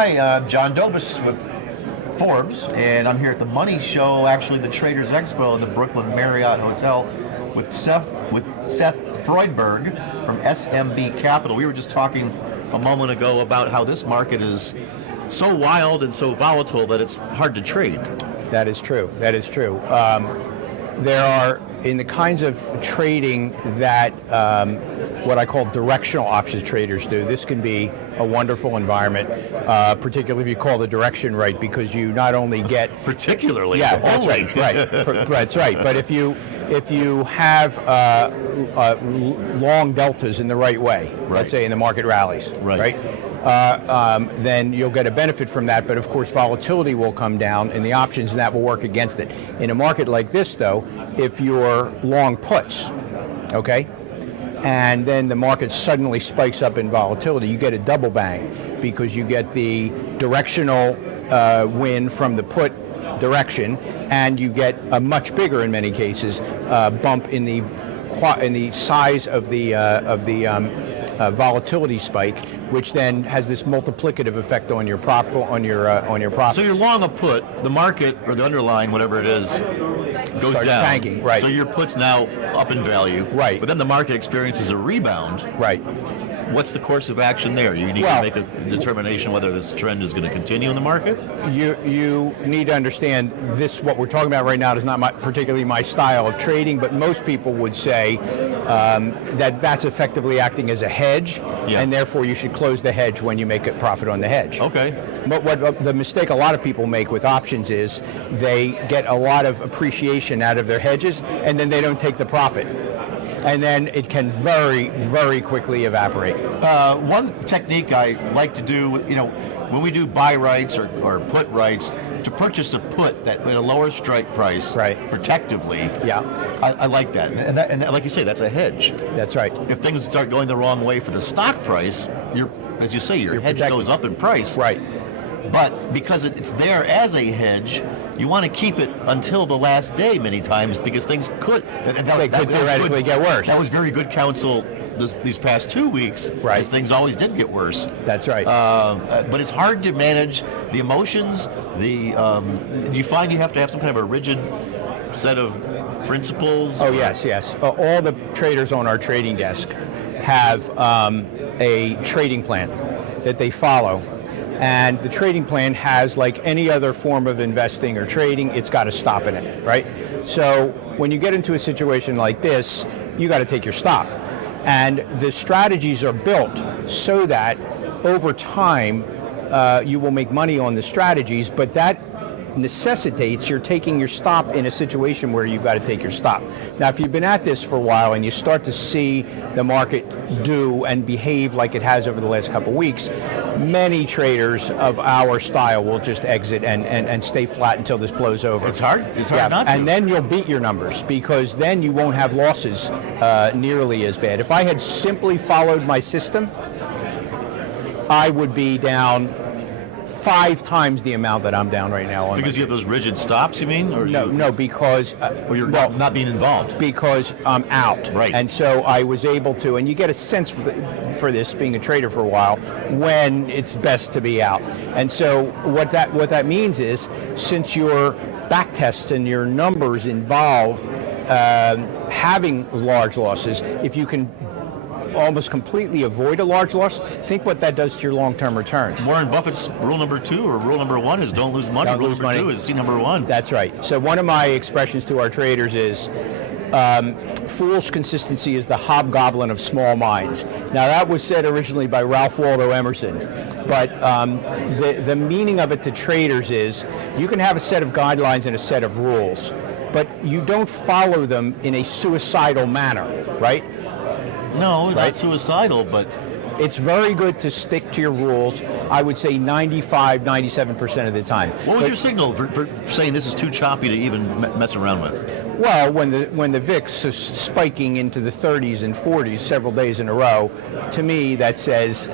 Hi, John Dobis with Forbes, and I'm here at the Money Show, actually the Traders Expo in the Brooklyn Marriott Hotel with Seth Fruedberg from SMB Capital. We were just talking a moment ago about how this market is so wild and so volatile that it's hard to trade. That is true. That is true. There are, in the kinds of trading that what I call directional options traders do, this can be a wonderful environment, particularly if you call the direction right, because you not only get... Particularly? Yeah, that's right. That's right. But if you have long deltas in the right way, let's say in the market rallies, right? Then you'll get a benefit from that, but of course volatility will come down in the options and that will work against it. In a market like this though, if you're long puts, okay, and then the market suddenly spikes up in volatility, you get a double bang because you get the directional win from the put direction, and you get a much bigger, in many cases, bump in the size of the volatility spike, which then has this multiplicative effect on your profits. So you're long a put, the market or the underlying, whatever it is, goes Starts down. tanking, right? So your put's now up in value, right? But then the market experiences a rebound, right? What's the course of action there? You need to make a determination whether this trend is going to continue in the market? You need to understand this, what we're talking about right now is not particularly my style of trading, but most people would say that that's effectively acting as a hedge, and therefore you should close the hedge when you make a profit on the hedge. Okay. But what the mistake a lot of people make with options is they get a lot of appreciation out of their hedges, and then they don't take the profit. And then it can very, very quickly evaporate. One technique I like to do, when we do buy rights or put rights, to purchase a put that at a lower strike price, protectively. Yeah, I like that. And like you say, that's a hedge. That's right. If things start going the wrong way for the stock price, as you say, your hedge protected. goes up in price. Right. But because it's there as a hedge, you want to keep it until the last day many times, because things could theoretically get worse. That was very good counsel these past 2 weeks, as things always did get worse. That's right. But it's hard to manage the emotions. You find you have to have some kind of a rigid set of principles? Oh, yes. All the traders on our trading desk have a trading plan that they follow. And the trading plan has, like any other form of investing or trading, it's got a stop in it, right? So when you get into a situation like this, you got to take your stop. And the strategies are built so that over time you will make money on the strategies, but that necessitates you're taking your stop in a situation where you've got to take your stop. Now, if you've been at this for a while and you start to see the market do and behave like it has over the last couple of weeks, many traders of our style will just exit and stay flat until this blows over. It's hard not to. And then you'll beat your numbers, because then you won't have losses nearly as bad. If I had simply followed my system, I would be down 5 times the amount that I'm down right now. Because you have those rigid stops, you mean? Or no, because... or you're not being involved. Because I'm out. Right. And so I was able to, and you get a sense for this, being a trader for a while, when it's best to be out. And so what that means is, since your back tests and your numbers involve having large losses, if you can almost completely avoid a large loss, think what that does to your long-term returns. Warren Buffett's rule number 2 or rule number 1 is don't lose money. Rule number 2 is number 1. That's right. So one of my expressions to our traders is, fool's consistency is the hobgoblin of small minds. Now, that was said originally by Ralph Waldo Emerson, but the meaning of it to traders is, you can have a set of guidelines and a set of rules, but you don't follow them in a suicidal manner, right? No, not suicidal, but... It's very good to stick to your rules, I would say 95, 97% of the time. What was your signal for saying this is too choppy to even mess around with? Well, when the VIX is spiking into the 30s and 40s several days in a row, to me that says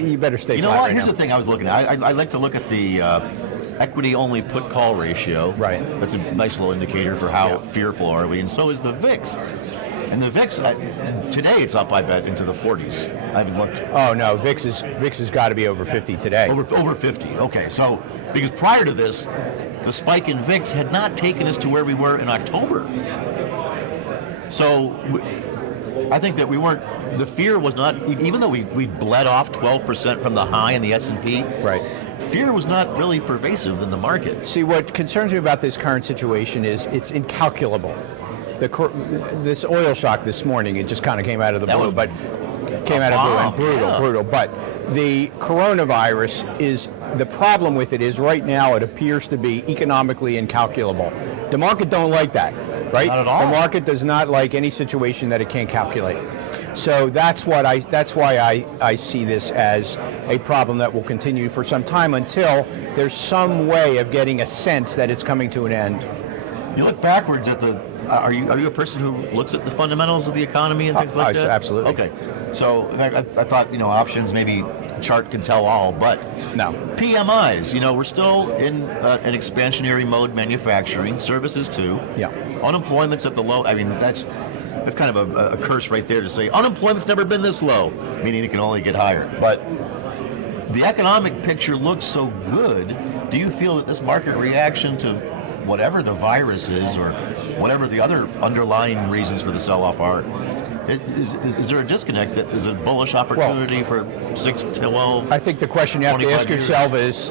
you better stay flat. You know what? Right Here's now. the thing I was looking at. I like to look at the equity-only put-call ratio. Right. That's a nice little indicator for how fearful are we, and so is the VIX. And the VIX, today it's up, I bet, into the 40s. I haven't looked. Oh no, VIX has got to be over 50 today. Over 50. Okay, so because prior to this, the spike in VIX had not taken us to where we were in October. So I think that we weren't. The fear was not, even though we bled off 12% from the high in the S&P. Right. Fear was not really pervasive in the market. See, what concerns me about this current situation is it's incalculable. This oil shock this morning, it just kind of came out of the blue, but came out of the blue and brutal. But the coronavirus the problem with it is right now it appears to be economically incalculable. The market don't like that, right? Not at all. The market does not like any situation that it can't calculate. So that's why I see this as a problem that will continue for some time until there's some way of getting a sense that it's coming to an end. You look backwards at the. Are you a person who looks at the fundamentals of the economy and things like that? Absolutely. Okay. So I thought options maybe chart can tell all, but no. PMIs. We're still in an expansionary mode. Manufacturing, services too. Yeah. Unemployment's at the low. I mean that's kind of a curse right there to say unemployment's never been this low, meaning it can only get higher. But the economic picture looks so good. Do you feel that this market reaction to whatever the virus is or whatever the other underlying reasons for the sell-off are, is there a disconnect that is a bullish opportunity for 6 to 12? I think the question you have to ask yourself is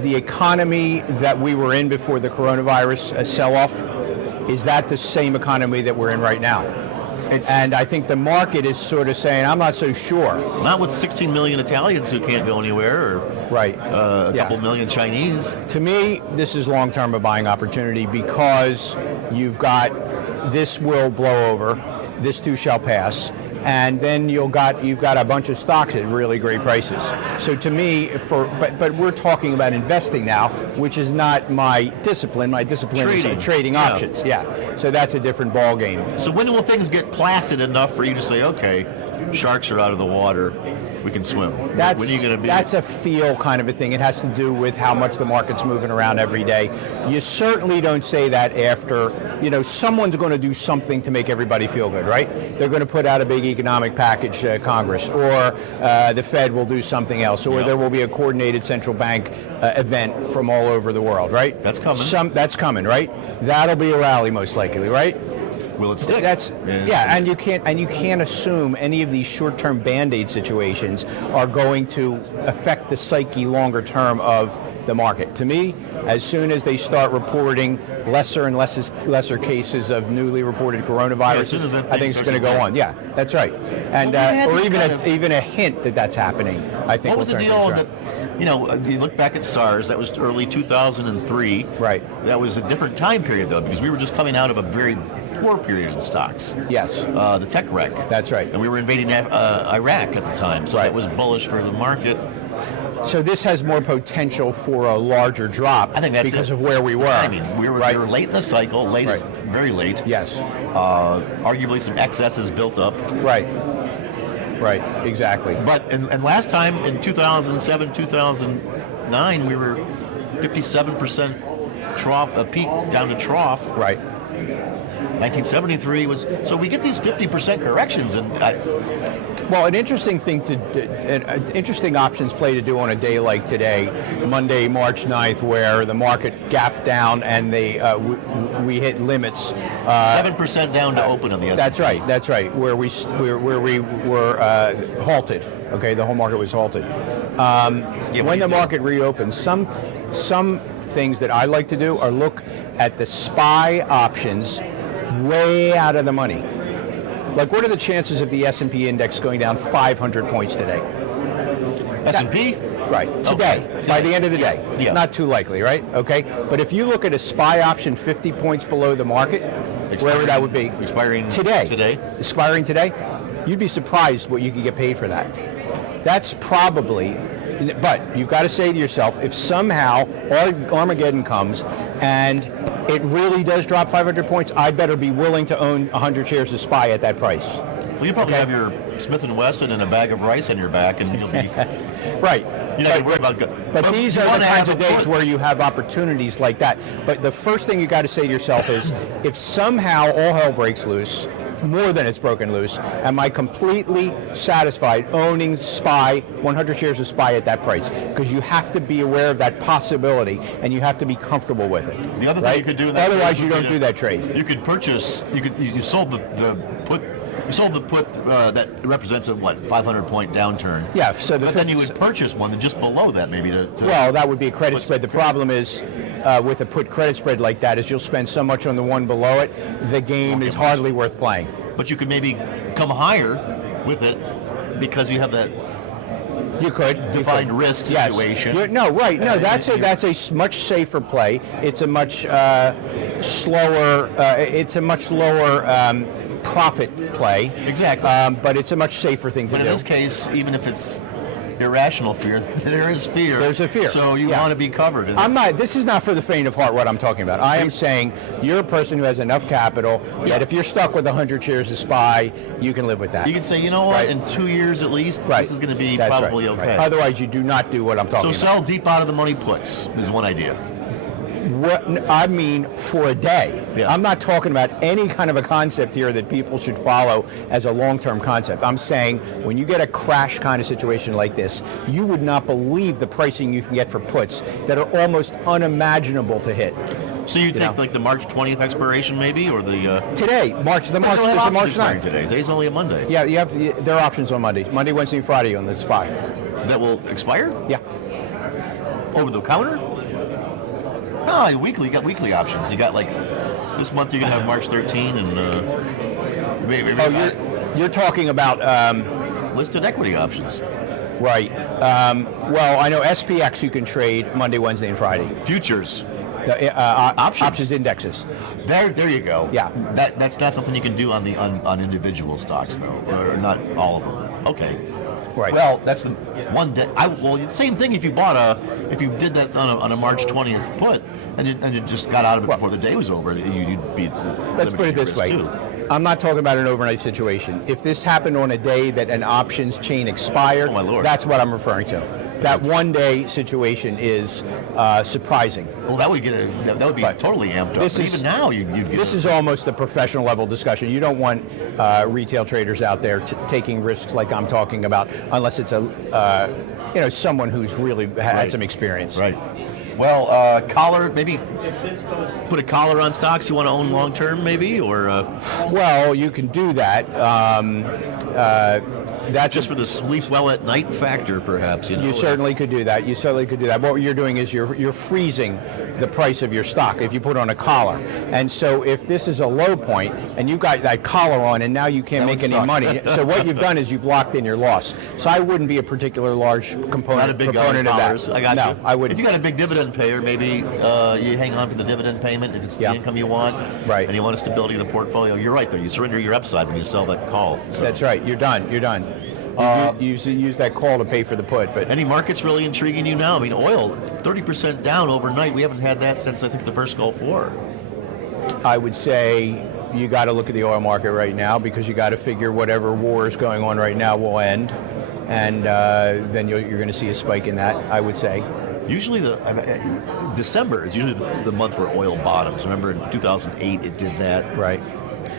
the economy that we were in before the coronavirus sell-off, is that the same economy that we're in right now? And I think the market is sort of saying, I'm not so sure. Not with 16 million Italians who can't go anywhere, or right. A couple million Chinese. To me, this is long-term a buying opportunity because you've got this will blow over, this too shall pass, and then you've got a bunch of stocks at really great prices. So to me, but we're talking about investing now, which is not my discipline. My discipline is trading options. Yeah. So that's a different ball game. So when will things get placid enough for you to say, okay, sharks are out of the water, we can swim? When are you going to be? That's a feel kind of a thing. It has to do with how much the market's moving around every day. You certainly don't say that after, someone's going to do something to make everybody feel good, right? They're going to put out a big economic package, Congress, or the Fed will do something else, or there will be a coordinated central bank event from all over the world, right? That's coming. That's coming, right? That'll be a rally most likely, right? Will it stick? And you can't assume any of these short-term Band-Aid situations are going to affect the psyche longer term of the market. To me, as soon as they start reporting lesser and lesser cases of newly reported coronavirus, I think it's going to go on. Yeah, that's right. And or even a hint that that's happening. I think. What was the deal that? You look back at SARS. That was early 2003. Right. That was a different time period though, because we were just coming out of a very poor period in stocks. Yes. The tech wreck. That's right. And we were invading Iraq at the time, so that was bullish for the market. So this has more potential for a larger drop. I think that's because of where we were. I mean, we were late in the cycle, very late. Yes. Arguably some excesses built up. Right. Right. Exactly. But and last time in 2007, 2009, we were 57% trough, a peak down to trough. Right. 1973 was, so we get these 50% corrections, and well, an interesting interesting options play to do on a day like today, Monday, March 9th, where the market gapped down and we hit limits. 7% down to open on the S&P. That's right. Where we were halted. Okay, the whole market was halted. When the market reopens, some things that I like to do are look at the SPY options way out of the money. Like, what are the chances of the S&P index going down 500 points today? S&P? Right, today, by the end of the day. Yeah. Not too likely, right? Okay, but if you look at a SPY option 50 points below the market, wherever that would be, expiring today, you'd be surprised what you could get paid for that. That's probably, but you've got to say to yourself, if somehow Armageddon comes and it really does drop 500 points, I better be willing to own 100 shares of SPY at that price. Well, you probably have your Smith & Wesson and a bag of rice on your back, and you'll be right. You're not going to worry about But these you are the wanna kinds have of a days put. where you have opportunities like that. But the first thing you got to say to yourself is, if somehow all hell breaks loose, more than it's broken loose, am I completely satisfied owning SPY, 100 shares of SPY at that price? Because you have to be aware of that possibility, and you have to be comfortable with it. The other thing right? you could do in that Otherwise, case you would don't be do that trade. You could purchase. You sold the put. You sold the put that represents a 500-point downturn. Yeah. So But then you would purchase one just below that, maybe to well, that would be a credit spread. The problem is with a put credit spread like that is you'll spend so much on the one below it, the game is hardly worth playing. But you could maybe come higher with it because you have that You could defined risk situation. Yes. No, right. No, that's a much safer play. It's a much slower. It's a much lower profit play. Exactly. But it's a much safer thing to But do. in this case, even if it's irrational fear, there is fear. There's a fear. So you Yeah. want to be covered. And I'm not. This is not for the faint of heart. What I'm talking about. I am saying you're a person who has enough capital that if you're stuck with 100 shares of SPY, you can live with that. you can say, you know what, Right. in 2 years at least, Right. this is going to be That's probably right. okay. Right. Otherwise, you do not do what I'm talking So about. sell deep out of the money puts is one idea. What I mean for a day. Yeah. I'm not talking about any kind of a concept here that people should follow as a long-term concept. I'm saying when you get a crash kind of situation like this, you would not believe the pricing you can get for puts that are almost unimaginable to hit. So you take know. like the March 20th expiration maybe, or the Today, March, They don't have there's a options March expiring 9th. today. Today's only a Monday. Yeah, there are options on Monday, Wednesday, and Friday on the SPY. That will expire Yeah. over the counter. No, weekly. You got weekly options. You got like this month you're gonna have March 13 and maybe Oh, you're talking about listed equity options. right. Well, I know SPX you can trade Monday, Wednesday, and Friday. Futures. Options indexes. There you go. Yeah. That's not something you can do on individual stocks though, or not all of them. Okay. Right. Well, that's the one day. Same thing if you if you did that on a March 20th put, and you just got out of it before the day was over, you'd be. Let's put it this way. Too. I'm not talking about an overnight situation. If this happened on a day that an options chain expired, Oh, my Lord. that's what I'm referring to. That one day situation is surprising. Well, that would be But totally amped up. this But is- even now, you'd get. This is almost a professional level discussion. You don't want retail traders out there taking risks like I'm talking about, unless it's someone who's really had Right. some experience. Right. Well, collar, maybe put a collar on stocks you want to own long term, maybe, or Well, you can do that. That's just for the sleep well at night factor, perhaps. You certainly could do that. You certainly could do that. What you're doing is you're freezing the price of your stock if you put on a collar. And so if this is a low point and you've got that collar on and now you can't That make would any suck. money, so what you've done is you've locked in your loss. So I wouldn't be a particular large component Not a big guy on proponent of collars. that. I got no, you. I wouldn't. If you got a big dividend payer, maybe you hang on for the dividend payment if it's Yeah. the income you want. Right. And you want a stability of the portfolio. You're right, though. You surrender your upside when you sell that call. So. That's right. You're done. You're done. You use that call to pay for the put, but Any markets really intriguing you now? I mean, oil, 30% down overnight. We haven't had that since, I think, the first Gulf War. I would say you got to look at the oil market right now because you got to figure whatever war is going on right now will end, and then you're going to see a spike in that, I would say. Usually, December is usually the month where oil bottoms. Remember, in 2008, it did that. Right.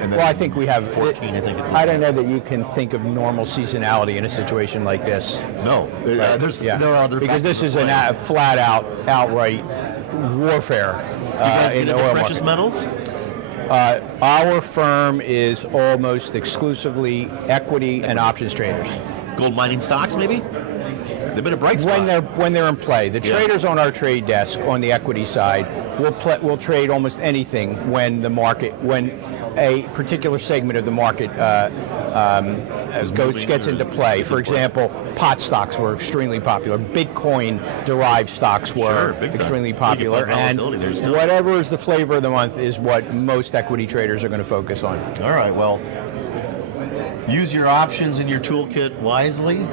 And then Well, I think we have 14, I think. I don't know that you can think of normal seasonality in a situation like this. No, there are other because this factors is at play. a flat out, outright warfare Do you guys in get the into oil precious market. metals? Our firm is almost exclusively equity and options traders. Gold mining stocks, maybe? They've been a bright spot. When they're in play, the Yeah. traders on our trade desk on the equity side will trade almost anything when a particular segment of the market moving gets or into play. is For it example, pot stocks were extremely popular. Bitcoin-derived stocks were Sure, big time. extremely You get popular, that and volatility there still. whatever is the flavor of the month is what most equity traders are going to focus on. All right, well, use your options in your toolkit wisely.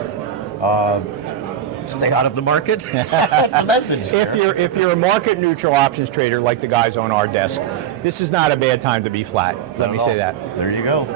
Stay out of the market. That's the message. If you're a market neutral options trader like the guys on our desk, this is not a bad time to be flat. Let me say that. There you go.